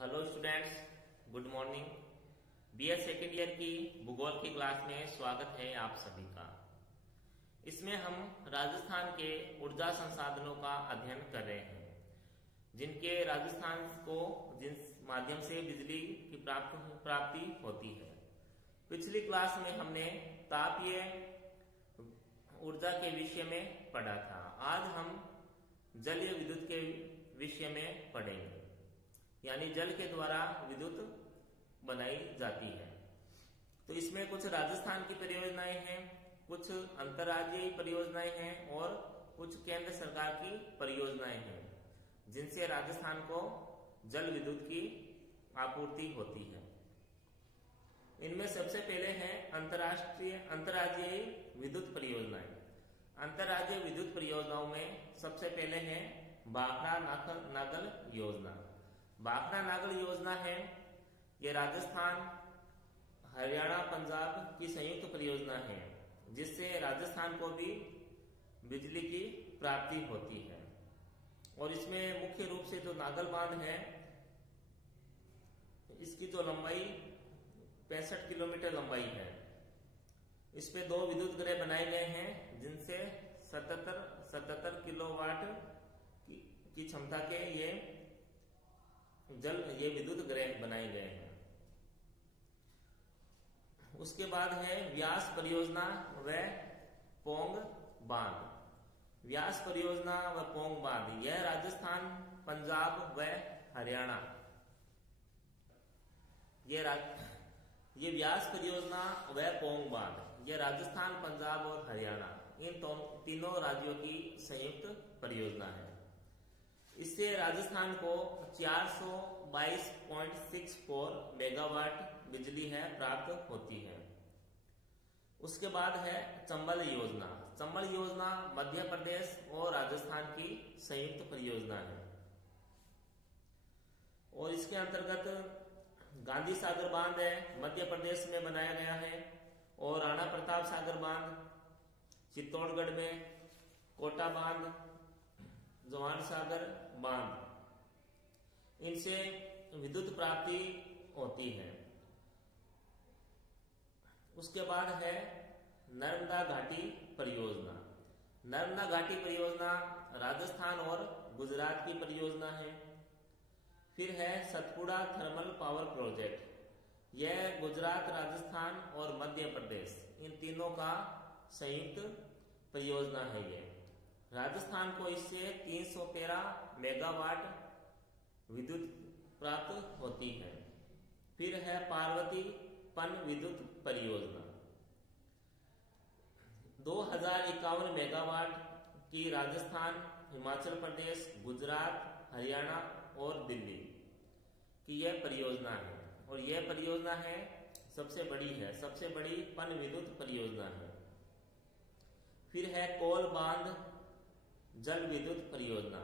Hello students, good morning. BS second year की भूगोल की क्लास में स्वागत है आप सभी का। इसमें हम राजस्थान के ऊर्जा संसाधनों का अध्ययन कर रहे हैं, जिनके राजस्थान को जिस माध्यम से बिजली की प्राप्ति होती है। पिछली क्लास में हमने तापीय ऊर्जा के विषय में पढ़ा था। आज हम जलीय विद्युत के विषय में पढ़ेंगे, यानी जल के द्वारा विद्युत बनाई जाती है। तो इसमें कुछ राजस्थान की परियोजनाएं हैं, कुछ अंतर्राज्यीय परियोजनाएं हैं और कुछ केंद्र सरकार की परियोजनाएं हैं, जिनसे राजस्थान को जल विद्युत की आपूर्ति होती है। इनमें सबसे पहले है अंतर्राज्यीय विद्युत परियोजनाएं। अंतर्राज्यीय विद्युत परियोजनाओं में सबसे पहले है भाखड़ा नागल योजना। भाखड़ा नागल योजना है, ये राजस्थान, हरियाणा, पंजाब की संयुक्त परियोजना है, जिससे राजस्थान को भी बिजली की प्राप्ति होती है। और इसमें मुख्य रूप से जो नागल बांध है, इसकी जो लंबाई 65 किलोमीटर लंबाई है। इस पे 2 विद्युत गृह बनाए गए हैं, जिनसे 77 किलोवाट की क्षमता के ये विद्युत गृह बनाए गए हैं। उसके बाद है व्यास परियोजना व पोंग बांध। व्यास परियोजना व पोंग बांध यह राजस्थान, पंजाब व हरियाणा, ये व्यास परियोजना व पोंग बांध यह राजस्थान, पंजाब और हरियाणा, इन तीनों राज्यों की संयुक्त परियोजना है। इससे राजस्थान को 422.64 मेगावाट बिजली है प्राप्त होती है। उसके बाद है चंबल योजना। चंबल योजना मध्य प्रदेश और राजस्थान की संयुक्त परियोजना है, और इसके अंतर्गत गांधी सागर बांध है, मध्य प्रदेश में बनाया गया है, और राणा प्रताप सागर बांध चित्तौड़गढ़ में, कोटा बांध, जवान सागर बांध, इनसे विद्युत प्राप्ति होती है। उसके बाद है नर्मदा घाटी परियोजना। नर्मदा घाटी परियोजना राजस्थान और गुजरात की परियोजना है। फिर है सतपुड़ा थर्मल पावर प्रोजेक्ट। यह गुजरात, राजस्थान और मध्य प्रदेश, इन तीनों का संयुक्त परियोजना है। ये राजस्थान को इससे 313 मेगावाट विद्युत प्राप्त होती है। फिर है पार्वती पन विद्युत परियोजना। 2051 मेगावाट की राजस्थान, हिमाचल प्रदेश, गुजरात, हरियाणा और दिल्ली की यह परियोजना है, और यह परियोजना है सबसे बड़ी पन विद्युत परियोजना है। फिर है कोल बांध जल विद्युत परियोजना।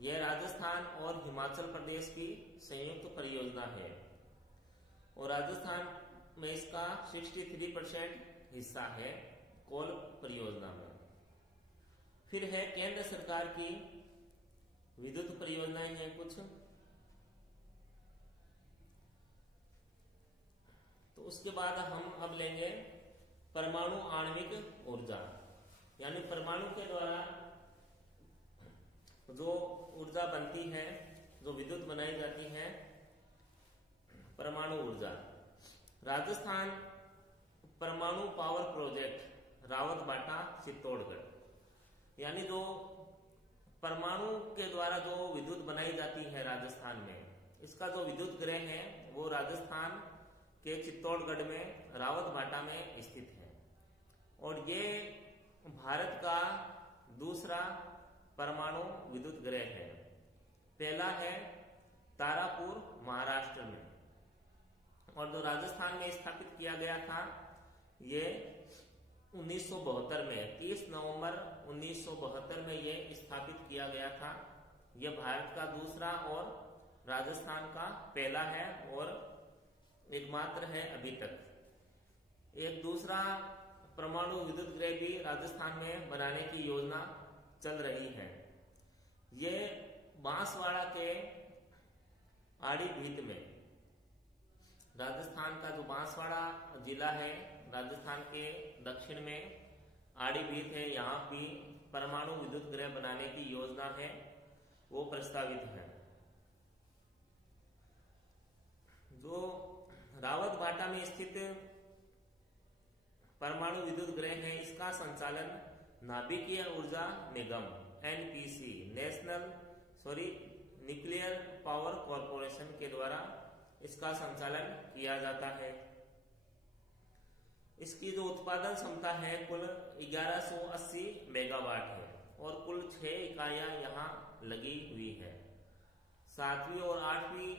यह राजस्थान और हिमाचल प्रदेश की संयुक्त परियोजना है, और राजस्थान में इसका 63% हिस्सा है कोल परियोजना में। फिर है केंद्र सरकार की विद्युत परियोजनाएं हैं कुछ। तो उसके बाद हम अब लेंगे परमाणु आणविक ऊर्जा, यानी परमाणु के द्वारा जो ऊर्जा बनती है, जो विद्युत बनाई जाती है, परमाणु ऊर्जा। राजस्थान परमाणु पावर प्रोजेक्ट, रावतबाटा, चित्तौड़गढ़, यानी जो परमाणु के द्वारा जो विद्युत बनाई जाती है राजस्थान में, इसका जो विद्युत गृह है वो राजस्थान के चित्तौड़गढ़ में रावतबाटा में स्थित है। और ये भारत का दूसरा परमाणु विद्युत गृह है। पहला है तारापुर, महाराष्ट्र में, और जो राजस्थान में स्थापित किया गया था, ये 1972 में 30 नवंबर 1972 में ये स्थापित किया गया था। यह भारत का दूसरा और राजस्थान का पहला है, और एकमात्र है अभी तक। एक दूसरा परमाणु विद्युत गृह भी राजस्थान में बनाने की योजना चल रही है। ये बांसवाड़ा के आड़ी भीत में, राजस्थान का जो बांसवाड़ा जिला है राजस्थान के दक्षिण में आड़ी भीत है, यहाँ भी परमाणु विद्युत गृह बनाने की योजना है वो प्रस्तावित है। जो रावत भाटा में स्थित परमाणु विद्युत गृह है इसका संचालन नाभिकीय ऊर्जा निगम एनपीसी न्यूक्लियर पावर कॉरपोरेशन के द्वारा इसका संचालन किया जाता है। इसकी जो उत्पादन क्षमता है कुल 1180 मेगावाट है और कुल 6 इकाइयां यहाँ लगी हुई है। 7वीं और 8वीं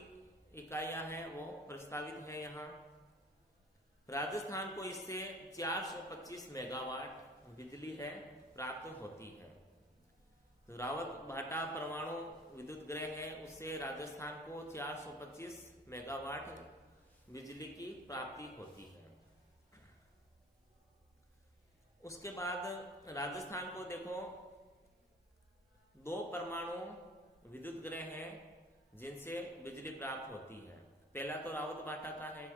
इकाइयां हैं वो प्रस्तावित है यहाँ। राजस्थान को इससे 425 मेगावाट बिजली है प्राप्त होती है। तो रावत भाटा परमाणु विद्युत गृह है उससे राजस्थान को 425 मेगावाट बिजली की प्राप्ति होती है। उसके बाद राजस्थान को देखो 2 परमाणु विद्युत गृह हैं जिनसे बिजली प्राप्त होती है। पहला तो रावत भाटा का है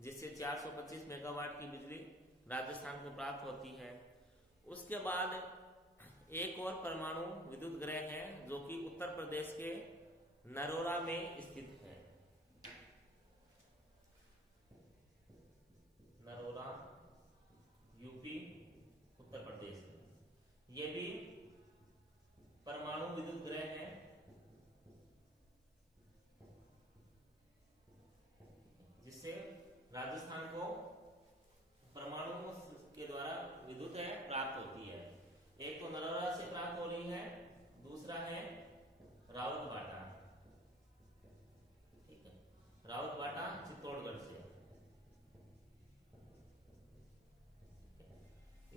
जिससे 425 मेगावाट की बिजली राजस्थान को प्राप्त होती है। उसके बाद एक और परमाणु विद्युत गृह है जो कि उत्तर प्रदेश के नरोरा में स्थित है। नरोरा यूपी उत्तर प्रदेश में ये भी परमाणु विद्युत गृह है। जिससे राजस्थान को परमाणु के द्वारा विद्युत है प्राप्त होती है। एक तो नरोरा से प्राप्त हो रही है, दूसरा है रावत भाटा, ठीक है, रावत भाटा चित्तौड़गढ़ से।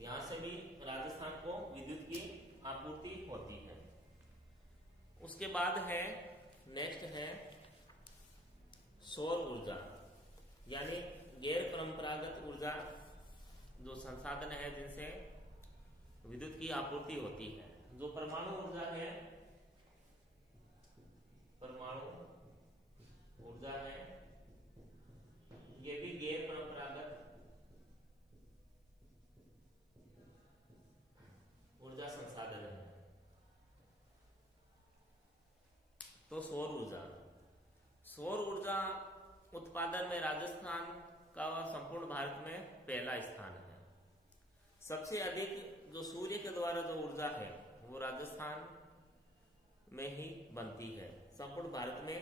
यहां से भी राजस्थान को विद्युत की आपूर्ति होती है। उसके बाद है नेक्स्ट है सौर ऊर्जा, यानी गैर परंपरागत ऊर्जा जो संसाधन है जिनसे विद्युत की आपूर्ति होती है। जो परमाणु ऊर्जा है, परमाणु ऊर्जा है ये भी गैर परंपरागत ऊर्जा संसाधन है। तो सौर ऊर्जा, सौर ऊर्जा उत्पादन में राजस्थान का संपूर्ण भारत में पहला स्थान है। सबसे अधिक जो सूर्य के द्वारा जो ऊर्जा है वो राजस्थान में ही बनती है। संपूर्ण भारत में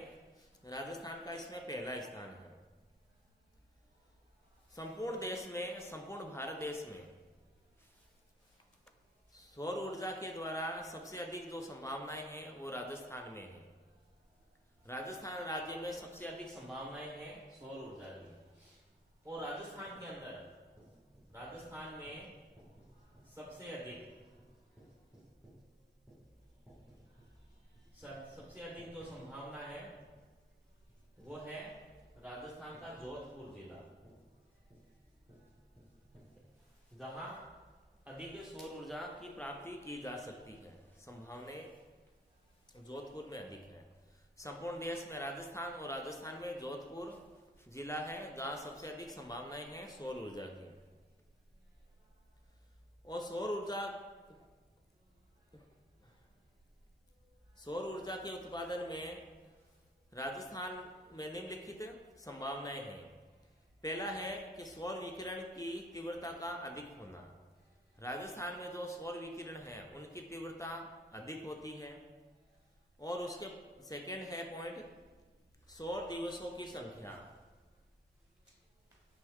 राजस्थान का इसमें पहला स्थान है। संपूर्ण देश में, संपूर्ण भारत देश में सौर ऊर्जा के द्वारा सबसे अधिक जो संभावनाएं हैं वो राजस्थान में है। राजस्थान राज्य में सबसे अधिक संभावनाएं हैं सौर ऊर्जा की। और राजस्थान के अंदर, राजस्थान में सबसे अधिक जो संभावना है वो है राजस्थान का जोधपुर जिला, जहां अधिक सौर ऊर्जा की प्राप्ति की जा सकती है। संभावनाएं जोधपुर में अधिक है। संपूर्ण देश में राजस्थान और राजस्थान में जोधपुर जिला है जहां सबसे अधिक संभावनाएं हैं सौर ऊर्जा की। और सौर ऊर्जा के उत्पादन में राजस्थान में निम्नलिखित संभावनाएं हैं। पहला है कि सौर विकिरण की तीव्रता का अधिक होना। राजस्थान में जो सौर विकिरण है उनकी तीव्रता अधिक होती है। और उसके सेकंड है पॉइंट सौर दिवसों की संख्या।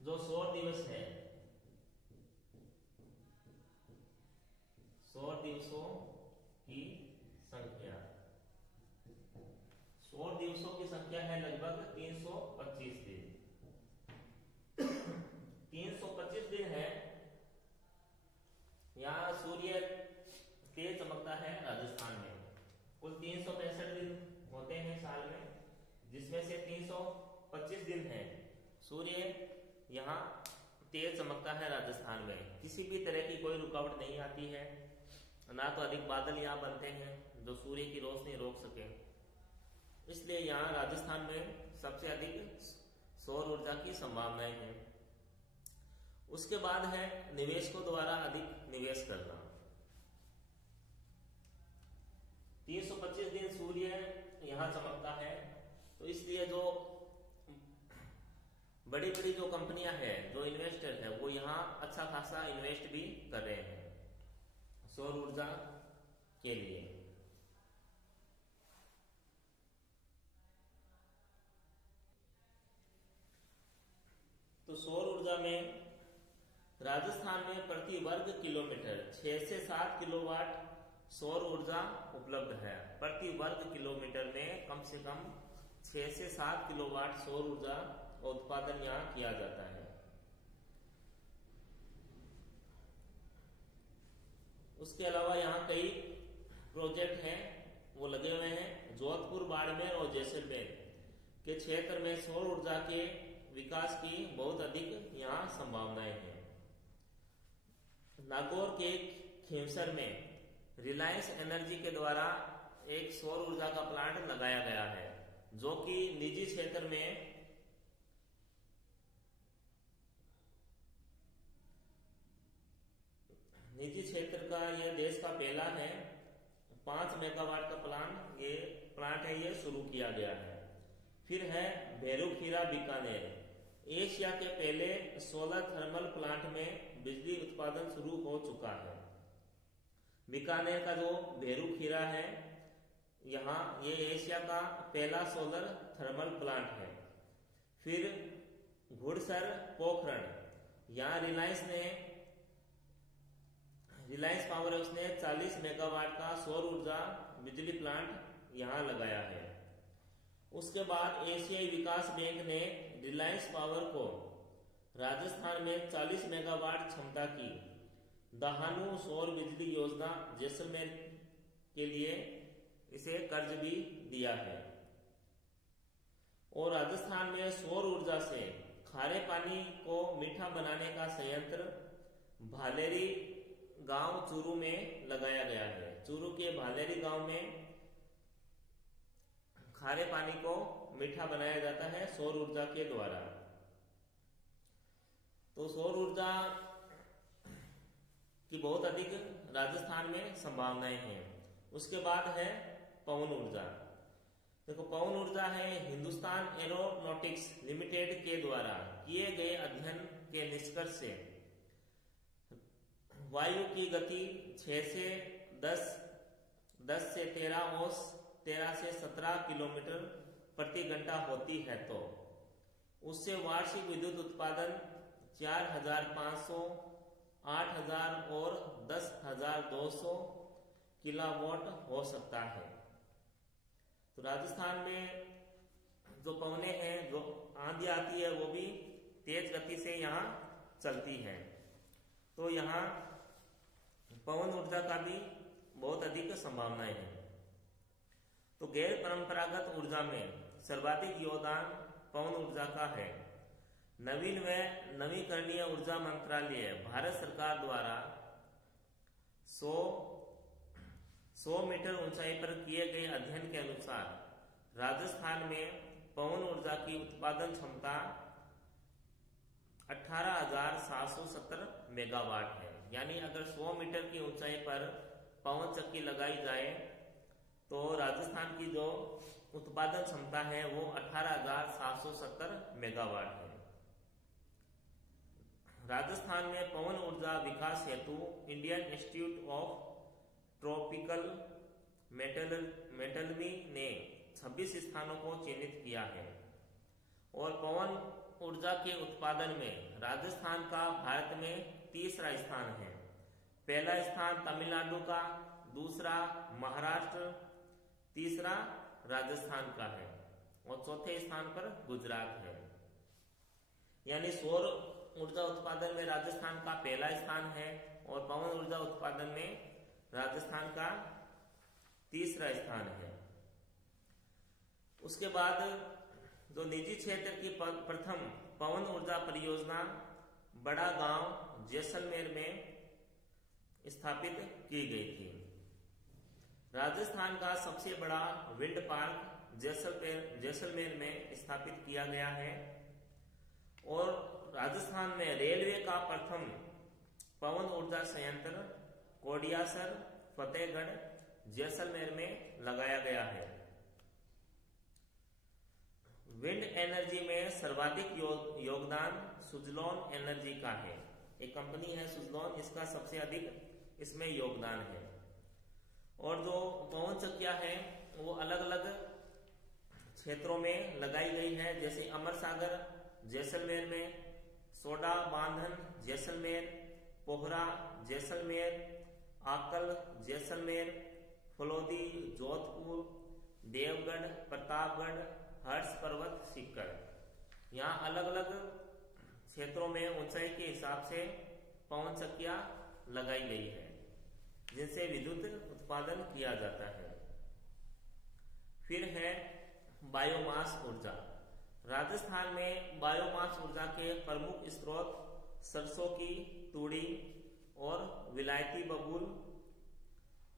जो सौर दिवस है, सौर दिवसों की संख्या, सौर दिवसों की संख्या है लगभग 325 दिन। 325 दिन है यहाँ सूर्य तेज चमकता है राजस्थान में। कुल 365 दिन होते हैं साल में, जिसमें से 325 दिन है सूर्य यहाँ तेज चमकता है राजस्थान में। किसी भी तरह की कोई रुकावट नहीं आती है, ना तो अधिक बादल यहाँ बनते हैं जो सूर्य की रोशनी रोक सके। इसलिए यहाँ राजस्थान में सबसे अधिक सौर ऊर्जा की संभावनाएं हैं। उसके बाद है निवेशकों द्वारा अधिक निवेश करना। 325 दिन सूर्य यहाँ चमकता है, तो इसलिए जो बड़ी बड़ी जो कंपनियां हैं, जो इन्वेस्टर है, वो यहाँ अच्छा खासा इन्वेस्ट भी कर रहे हैं सौर ऊर्जा के लिए। तो सौर ऊर्जा में राजस्थान में प्रति वर्ग किलोमीटर 6 से 7 किलोवाट सौर ऊर्जा उपलब्ध है। प्रति वर्ग किलोमीटर में कम से कम 6 से 7 किलोवाट सौर ऊर्जा का उत्पादन यहाँ किया जाता है। उसके अलावा यहाँ कई प्रोजेक्ट हैं, वो लगे हुए हैं। जोधपुर, बाड़मेर और जैसलमेर के क्षेत्र में सौर ऊर्जा के विकास की बहुत अधिक यहाँ संभावनाएं हैं। नागौर के खेमसर में रिलायंस एनर्जी के द्वारा एक सौर ऊर्जा का प्लांट लगाया गया है, जो कि निजी क्षेत्र का यह देश का पहला है। 5 मेगावाट का प्लांट है, ये शुरू किया गया है। फिर है भैरूखीरा, बीकानेर। एशिया के पहले सोलर थर्मल प्लांट में बिजली उत्पादन शुरू हो चुका है। बीकानेर का जो भैरूखीरा है, यहाँ ये एशिया का पहला सोलर थर्मल प्लांट है। फिर घुड़सर, पोखरण, यहाँ रिलायंस पावर हाउस ने 40 मेगावाट का सौर ऊर्जा बिजली प्लांट यहाँ लगाया है। उसके बाद एशियाई विकास बैंक ने रिलायंस पावर को राजस्थान में 40 मेगावाट क्षमता की दहानू सौर बिजली योजना जैसलमेर के लिए इसे कर्ज भी दिया है। और राजस्थान में सौर ऊर्जा से खारे पानी को मीठा बनाने का संयंत्र भालेरी गांव चूरू में लगाया गया है। चूरू के भालेरी गांव में खारे पानी को मीठा बनाया जाता है सौर ऊर्जा के द्वारा। तो सौर ऊर्जा की बहुत अधिक राजस्थान में संभावनाएं हैं। उसके बाद है पवन ऊर्जा। देखो, पवन ऊर्जा है हिंदुस्तान एरोनॉटिक्स लिमिटेड के द्वारा किए गए अध्ययन के निष्कर्ष से वायु की गति 6 से 10 से 13 से 17 किलोमीटर प्रति घंटा होती है, तो उससे वार्षिक विद्युत उत्पादन 4500, 8000 और 10200 किलोवाट हो सकता है। तो राजस्थान में जो पवने हैं, जो आंधी आती है, वो भी तेज गति से यहाँ चलती है। तो यहाँ पवन ऊर्जा का भी बहुत अधिक संभावनाएं हैं। तो गैर परंपरागत ऊर्जा में सर्वाधिक योगदान पवन ऊर्जा का है। नवीन व नवीकरणीय ऊर्जा मंत्रालय भारत सरकार द्वारा 100 मीटर ऊंचाई पर किए गए अध्ययन के अनुसार राजस्थान में पवन ऊर्जा की उत्पादन क्षमता 18,770 मेगावाट है। यानी अगर 100 मीटर की ऊंचाई पर पवन चक्की लगाई जाए तो राजस्थान की जो उत्पादन क्षमता है वो 18,770 मेगावाट है। राजस्थान में पवन ऊर्जा विकास हेतु Indian institute of tropical metallurgy ने 26 स्थानों को चिन्हित किया है। और पवन ऊर्जा के उत्पादन में राजस्थान का भारत में तीसरा स्थान है। पहला स्थान तमिलनाडु का, दूसरा महाराष्ट्र, तीसरा राजस्थान का है और चौथे स्थान पर गुजरात है। यानी सौर ऊर्जा उत्पादन में राजस्थान का पहला स्थान है और पवन ऊर्जा उत्पादन में राजस्थान का तीसरा स्थान है। उसके बाद जो निजी क्षेत्र की प्रथम पवन ऊर्जा परियोजना बड़ा गांव जैसलमेर में स्थापित की गई थी। राजस्थान का सबसे बड़ा विंड पार्क जैसलमेर में स्थापित किया गया है। और राजस्थान में रेलवे का प्रथम पवन ऊर्जा संयंत्र कोडियासर, फतेहगढ़, जैसलमेर में लगाया गया है। विंड एनर्जी में सर्वाधिक योगदान सुजलॉन एनर्जी का है। एक कंपनी है सुजलॉन, इसका सबसे अधिक इसमें योगदान है। और जो पवन चक्कियां है वो अलग अलग क्षेत्रों में लगाई गई है, जैसे अमर सागर जैसलमेर में, सोडा बांधन जैसलमेर, पोहरा जैसलमेर, आकल जैसलमेर, फलोदी जोधपुर, देवगढ़, प्रतापगढ़, हर्ष पर्वत, सीकर। यहाँ अलग अलग क्षेत्रों में ऊंचाई के हिसाब से पवन चक्कियां लगाई गई है, जिनसे विद्युत उत्पादन किया जाता है। फिर है बायोमास ऊर्जा। राजस्थान में बायोमास ऊर्जा के प्रमुख स्रोत सरसों की तूड़ी और विलायती बबूल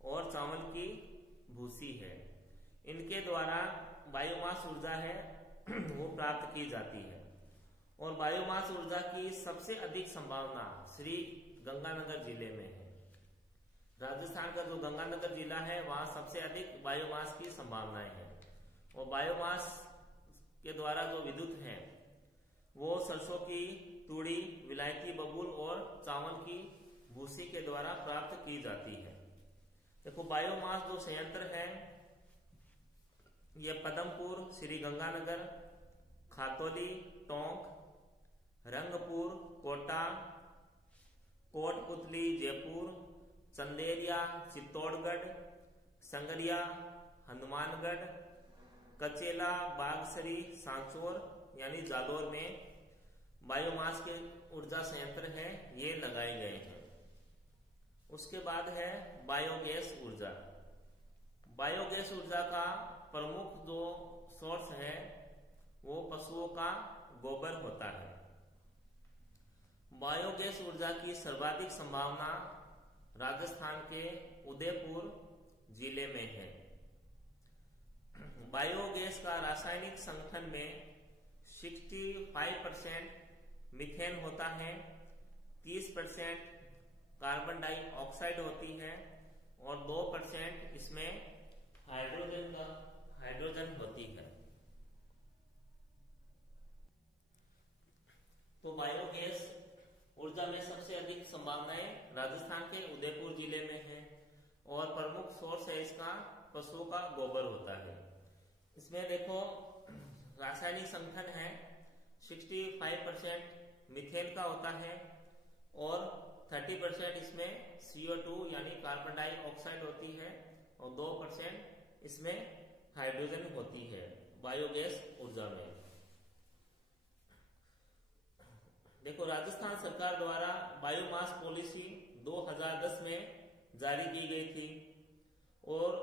और चावल की भूसी है। इनके द्वारा बायोमास ऊर्जा है वो प्राप्त की जाती है। और बायोमास ऊर्जा की सबसे अधिक संभावना श्री गंगानगर जिले में है। राजस्थान का जो गंगानगर जिला है वहां सबसे अधिक बायोमास की संभावनाएं हैं। और बायोमास के द्वारा जो विद्युत है वो सरसों की तूड़ी, विलायती बबूल और चावल की भूसी के द्वारा प्राप्त की जाती है। देखो बायोमास जो संयंत्र है ये पदमपुर, श्री गंगानगर, खातौली, टोंक, रंगपुर, कोटा, कोटपुतली जयपुर, चंदेरिया चित्तौड़गढ़, संगरिया हनुमानगढ़, कचेला बागसरी सांचौर यानी जालौर में बायोमास के ऊर्जा संयंत्र है ये लगाए गए हैं। उसके बाद है बायोगैस ऊर्जा। बायोगैस ऊर्जा का प्रमुख जो सोर्स है वो पशुओं का गोबर होता है। बायोगैस ऊर्जा की सर्वाधिक संभावना राजस्थान के उदयपुर जिले में है। बायोगैस का रासायनिक संगठन में 65% मीथेन होता है, 30% कार्बन डाइऑक्साइड होती है और 2% इसमें हाइड्रोजन होती है। तो बायोगैस ऊर्जा में सबसे अधिक संभावनाएं राजस्थान के उदयपुर जिले में है और प्रमुख सोर्स है इसका पशुओं का गोबर होता है। इसमें देखो रासायनिक संगठन है 65% मीथेन का होता है और 30% इसमें CO2 यानी कार्बन डाइऑक्साइड होती है और 2% इसमें हाइड्रोजन होती है बायोगैस ऊर्जा में। देखो राजस्थान सरकार द्वारा बायोमास पॉलिसी 2010 में जारी की गई थी और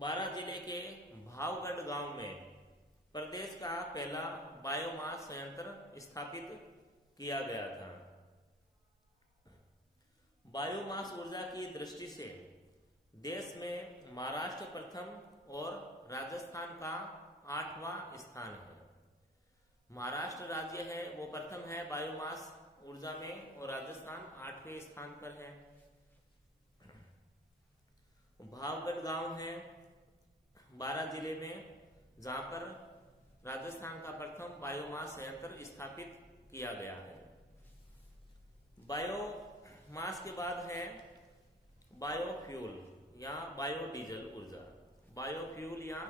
12 जिले के भावगढ़ गांव में प्रदेश का पहला बायोमास संयंत्र स्थापित किया गया था। बायोमास ऊर्जा की दृष्टि से देश में महाराष्ट्र प्रथम और राजस्थान का 8वां स्थान है। महाराष्ट्र राज्य है वो प्रथम है बायोमास ऊर्जा में और राजस्थान 8वें स्थान पर है। भावगढ़ गांव है 12 जिले में जहां पर राजस्थान का प्रथम बायोमास संयंत्र स्थापित किया गया है। बायोमास के बाद है बायोफ्यूल या बायोडीजल ऊर्जा। बायोफ्यूल या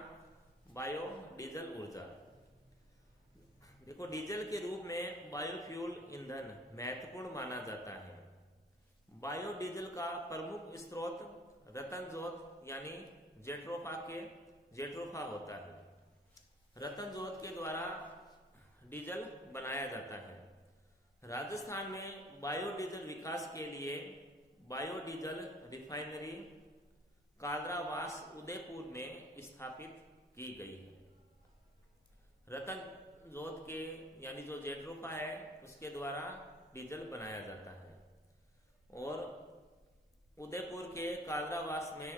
बायोडीजल ऊर्जा। देखो डीजल के रूप में बायोफ्यूल ईंधन महत्वपूर्ण माना जाता है। बायोडीजल का प्रमुख स्रोत रतनजोत यानी जेट्रोफा होता है। रतनजोत के द्वारा डीजल बनाया जाता है। राजस्थान में बायोडीजल विकास के लिए बायोडीजल रिफाइनरी कालरावास उदयपुर में स्थापित की गई है। रतनजोत के यानी जो जेट्रोफा है उसके द्वारा डीजल बनाया जाता है और उदयपुर के कालरावास में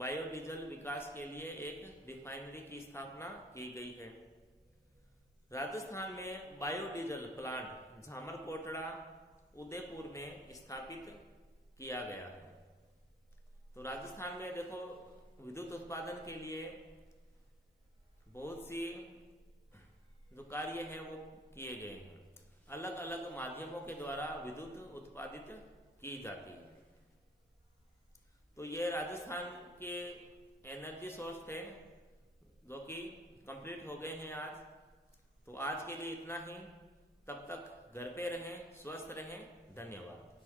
बायोडीजल विकास के लिए एक रिफाइनरी की स्थापना की गई है। राजस्थान में बायोडीजल प्लांट झामरकोटड़ा उदयपुर में स्थापित किया गया है। तो राजस्थान में देखो विद्युत उत्पादन के लिए बहुत सी जो कार्य है वो किए गए हैं। अलग अलग माध्यमों के द्वारा विद्युत उत्पादित की जाती है। तो ये राजस्थान के एनर्जी सोर्स थे जो कि कंप्लीट हो गए हैं आज। तो आज के लिए इतना ही। तब तक घर पे रहें, स्वस्थ रहें। धन्यवाद।